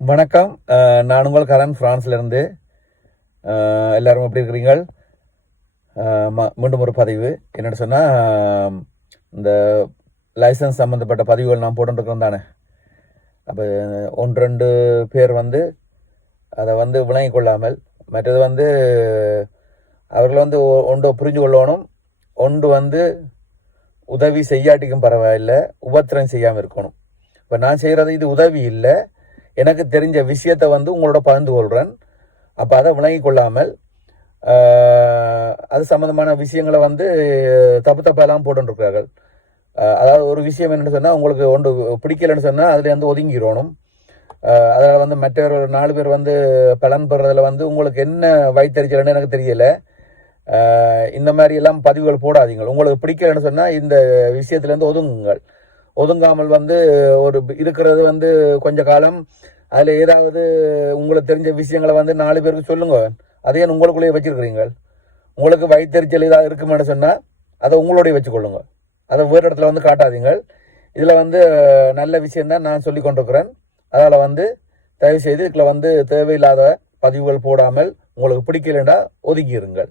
வணக்கம். நான் உங்கள் கரன் ஃப்ரான்ஸ்லேருந்து எல்லோரும் எப்படி இருக்கிறீங்க ம- மீண்டும் ஒரு பதிவு. என்னென்னு சொன்னால் இந்த லைசன்ஸ் சம்மந்தப்பட்ட பதிவுகள் நான் போட்டுருக்கோம் தானே? அப்போ ஒன்று ரெண்டு பேர் வந்து அதை வந்து விளங்கி கொள்ளாமல் மற்றது வந்து அவர்கள் வந்து ஒன்று புரிஞ்சு கொள்ளணும். ஒன்று வந்து உதவி செய்யாட்டிக்கும் பரவாயில்லை உபத்திரம் செய்யாமல் இருக்கணும். இப்போ நான் செய்கிறது இது உதவி இல்லை. எனக்கு தெரிஞ்ச விஷயத்தை வந்து உங்களோட பகிர்ந்து கொள்கிறேன் அப்போ அதை விளங்கி கொள்ளாமல் அது சம்மந்தமான விஷயங்களை வந்து தப்பு தப்பெல்லாம் போட்டுருக்கிறார்கள் அதாவது ஒரு விஷயம் என்னென்னு சொன்னால் உங்களுக்கு ஒன்று பிடிக்கலன்னு சொன்னால் அதுல வந்து ஒதுங்கிடணும். அதில் வந்து மற்றவர் ஒரு நாலு பேர் வந்து பலன் பெறதில் வந்து உங்களுக்கு என்ன வைத்தறிச்சல்னு எனக்கு தெரியல. இந்த மாதிரி எல்லாம் பதிவுகள் போடாதீங்க உங்களுக்கு பிடிக்கலன்னு சொன்னால் இந்த விஷயத்துலேருந்து ஒதுங்குங்கள். ஒதுங்காமல் வந்து ஒரு இருக்கிறது வந்து கொஞ்ச காலம். அதில் ஏதாவது உங்களுக்கு தெரிஞ்ச விஷயங்களை வந்து நாலு பேருக்கு சொல்லுங்க. அதே உங்களுக்குள்ளேயே வச்சுருக்கிறீங்க உங்களுக்கு வயிற்றுச்சல் ஏதாவது இருக்குமென்னு சொன்னால் அதை உங்களோடய வச்சுக்கொள்ளுங்க. அதை வேறு இடத்துல வந்து காட்டாதீங்க இதில் வந்து நல்ல விஷயந்தான் நான் சொல்லி கொண்டிருக்கிறேன். அதால் வந்து தயவுசெய்து இதில் வந்து தேவையில்லாத பதிவுகள் போடாமல் உங்களுக்கு பிடிக்கலண்டா ஒதுக்கிடுங்கள்